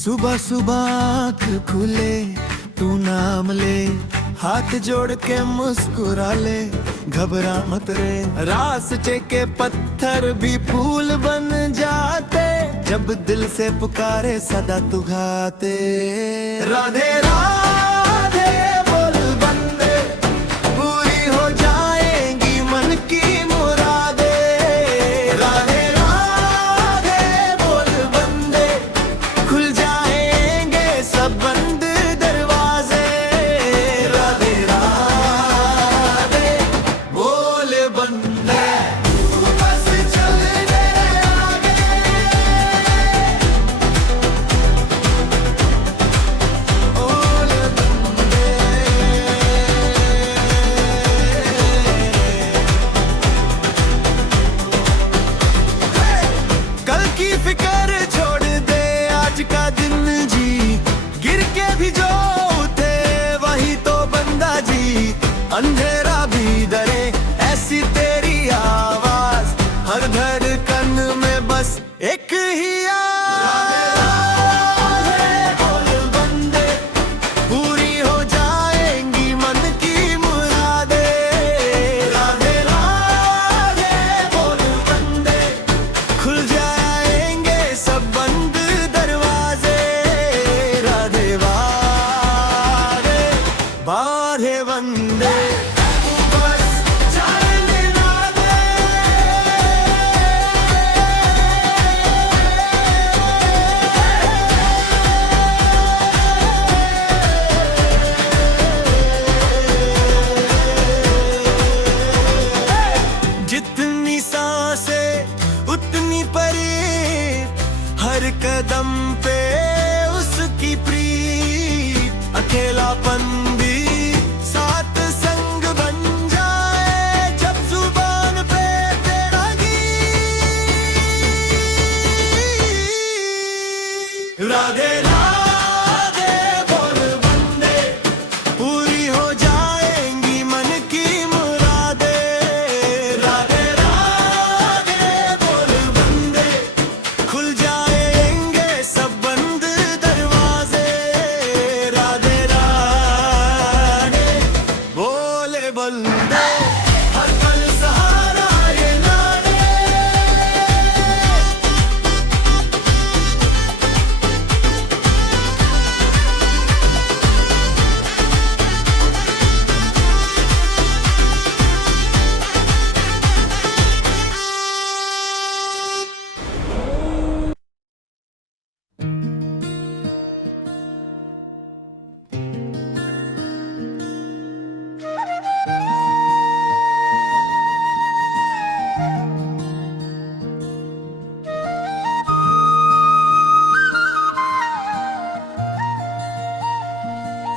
सुबह सुबह आँख खुले तू नाम ले, हाथ जोड़ के मुस्कुरा ले, घबरा मत रे। रास्ते के पत्थर भी फूल बन जाते, जब दिल से पुकारे सदा तू गाते। राधे राधे बोल बंदे, पूरी हो जाएंगी मन की मुरादे। राधे राधे बोल बंदे, खुल जाएंगे सब बंद दरवाजे। राधे राधे बोल बंदे, तू बस चल दे आगे। बोल बंदे, कल की फिक्र छोड़ दे, आज का दिन जी। गिर के भी जो उठे वही तो बंदा जी। अंधेरा भी डरे ऐसी तेरी आवाज, हर धड़कन में बस एक ही आवाज। बोल बंदे, पूरी हो जाएंगी मन की मुरादे। राधे राधे बोल बंदे, खुल जाएंगे सब बंद दरवाजे। राधे वादे बाधे बंदे, तू बस जाने ना दे। जितनी सांसें उतनी परे, हर कदम पे उसकी प्रीत। अकेलापन भी साथ संग बन जाए, जब जुबान पे तेरा गीत। राधे राधे बोल बंदे, पूरी हो जाएंगी मन की मुरादे। राधे राधे बोल बंदे, खुल जाएंगे सब बंद दरवाजे। राधे राधे बोले बंदे, हर पल सहारा ये नारे।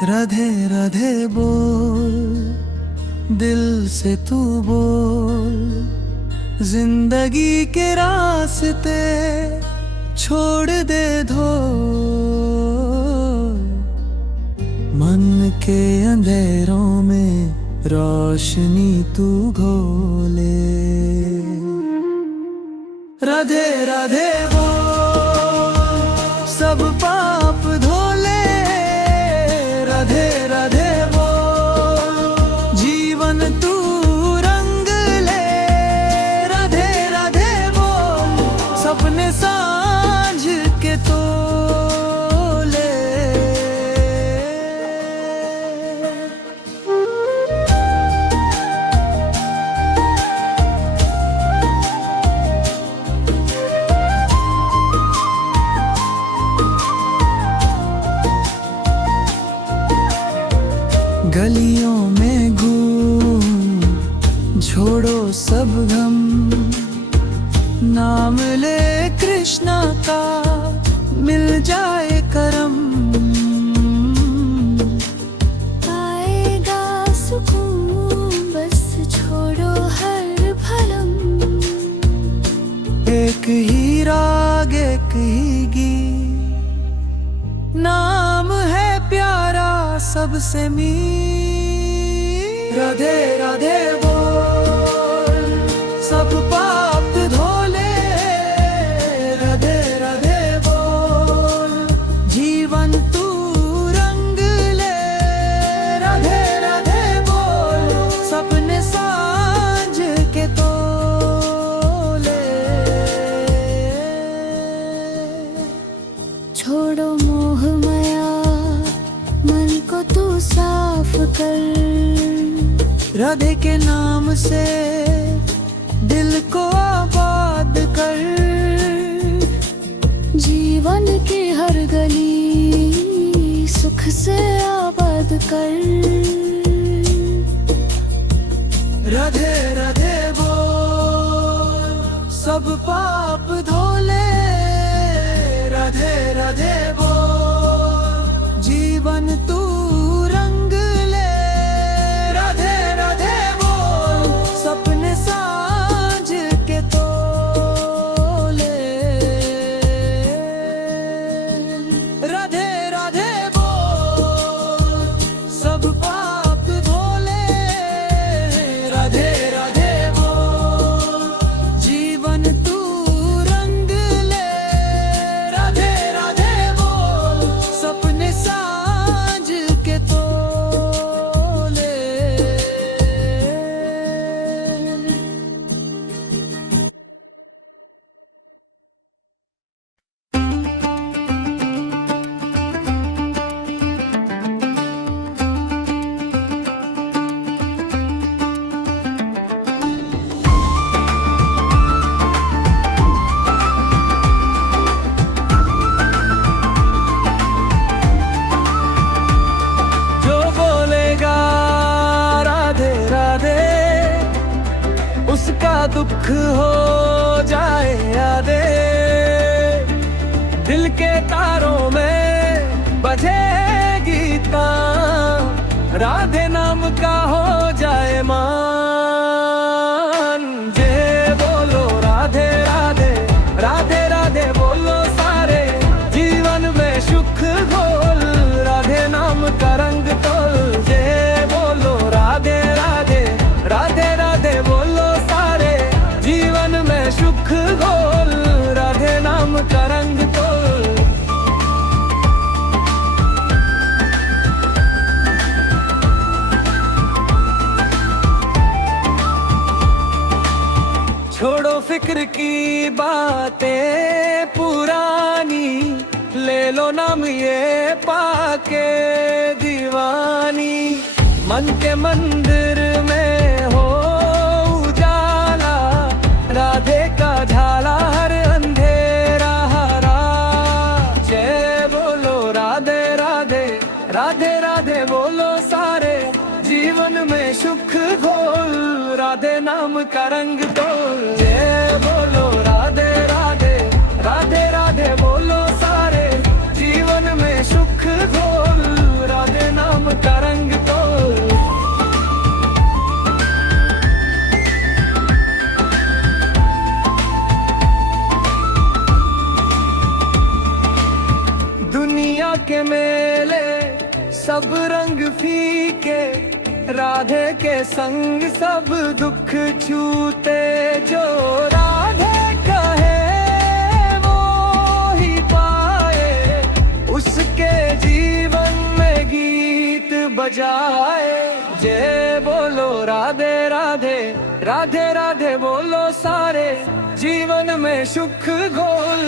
राधे राधे बोल, दिल से तू बोल। जिंदगी के रास्ते छोड़ दे धोल, मन के अंधेरों में रोशनी तू घोले। राधे राधे बोल, सब पाप धोले। राधे राधे बोल, जीवन तू रंग ले। राधे राधे बोल, सपने सांझ के तोले। गलियों में घूम, छोड़ो सब गम। नाम ले कृष्णा का, मिल जाए करम। आएगा सुकून, बस छोड़ो हर भरम। एक ही राग एक ही गीत, नाम है प्यारा सबसे मीत। राधे राधे बोल, सब पाप धोले। राधे राधे बोल, राधे के नाम से दिल को आबाद कर, जीवन की हर गली सुख से आबाद कर। राधे राधे बोल सब पाप धो ले, राधे राधे बोल जीवन तू रंग ले, राधे राधे बोल सपने साँझ के तोले, राधे राधे बोल सब पाप धो ले, राधे राधे बोल जीवन तू रंग ले, राधे राधे बोल सपने साँझ के तोले। जो बोलेगा राधे राधे उसका दुख हो जाए यादे, दिल के तारों में बजेगी तान, राधे नाम का हो जाए मान। जे बोलो राधे राधे, राधे राधे बोलो सारे, जीवन में सुख घोल, राधे नाम का रंग तोल। जे बोलो राधे राधे, राधे राधे बोलो सारे, जीवन में सुख घोल, राधे नाम का रंग तोल। छोड़ो फिक्र की बातें पुरानी, ले लो नाम ये पाके दीवानी। मन के मंदिर में हो उजाला, राधे का झाला हर अंधेरा हरा। जय बोलो राधे राधे, राधे राधे बोलो सारे, जीवन में सुख घोल, राधे नाम का रंग तोल। जय बोलो राधे राधे, राधे राधे बोलो सारे, जीवन में सुख घोल, राधे नाम का रंग तोल। दुनिया के मेले सब रंग फीके, राधे के संग सब दुख छूते। जो राधे कहे वो ही पाए, उसके जीवन में गीत बजाए। जय बोलो राधे राधे, राधे राधे बोलो सारे, जीवन में सुख घोल,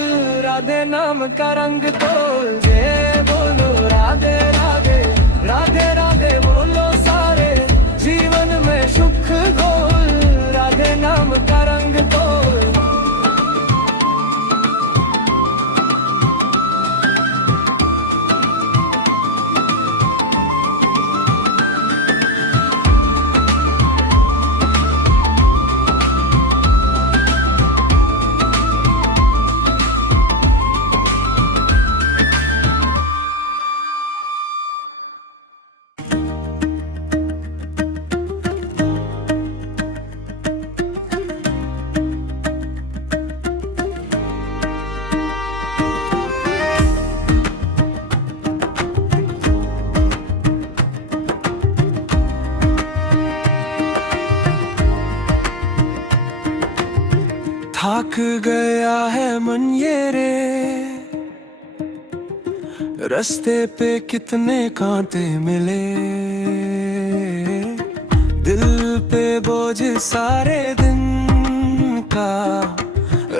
राधे नाम का रंग तोल। जय बोलो राधे राधे, राधे राधे बोलो सारे, जीवन में सुख घोल, राधे नाम का रंग तोल। थक गया है मन ये रे, रास्ते पे कितने कांटे मिले, दिल पे बोझ सारे दिन का,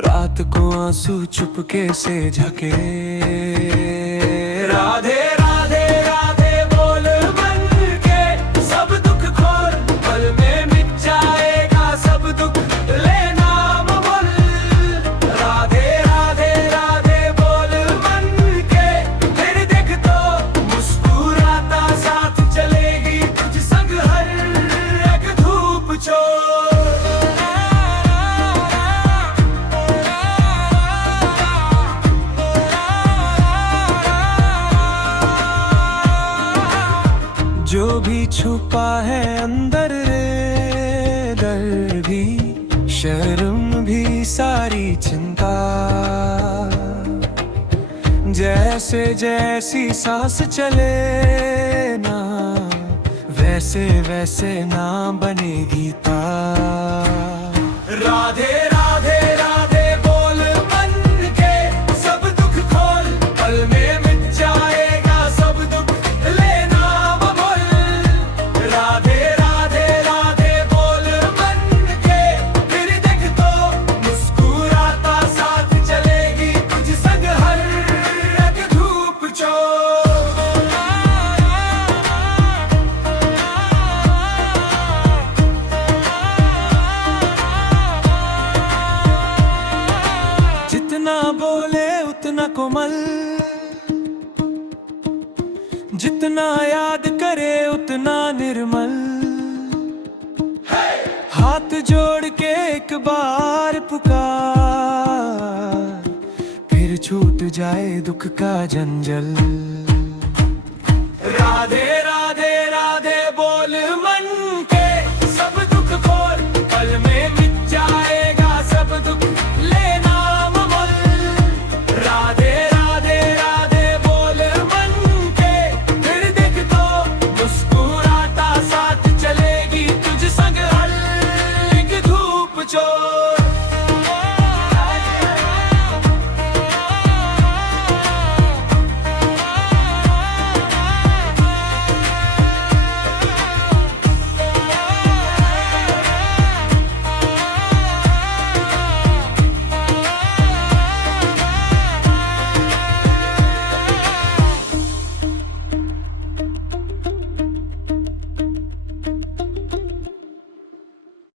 रात को आंसू चुपके से झके। राधे राधे राधे बोल मन के सब दुख खोल, पल में छुपा है अंदर रे, डर भी शर्म भी सारी चिंता, जैसे जैसी सांस चले ना, वैसे वैसे ना बने गीता। राधे राधे राधे बोल मन के सब दुख खोल, पल में मिट जाएगा सब दुख लेना बबोल। राधे राधे राधे बोल मन के, फिर देख तो मुस्कुराता साथ चलेगी तुझ संग हर एक धूप चोर। जितना बोले उतना कोमल, जितना याद करे उतना निर्मल। हाथ जोड़ के एक बार पुकार, फिर छूट जाए दुख का जंजल। राधे राधे राधे बोल मन के सब दुख खोल, पल में मिट जाएगा सब दुख लेना बबोल। राधे राधे राधे बोल मन के, फिर देख तो मुस्कुराता साथ चलेगी तुझ संग हर एक धूप चोर।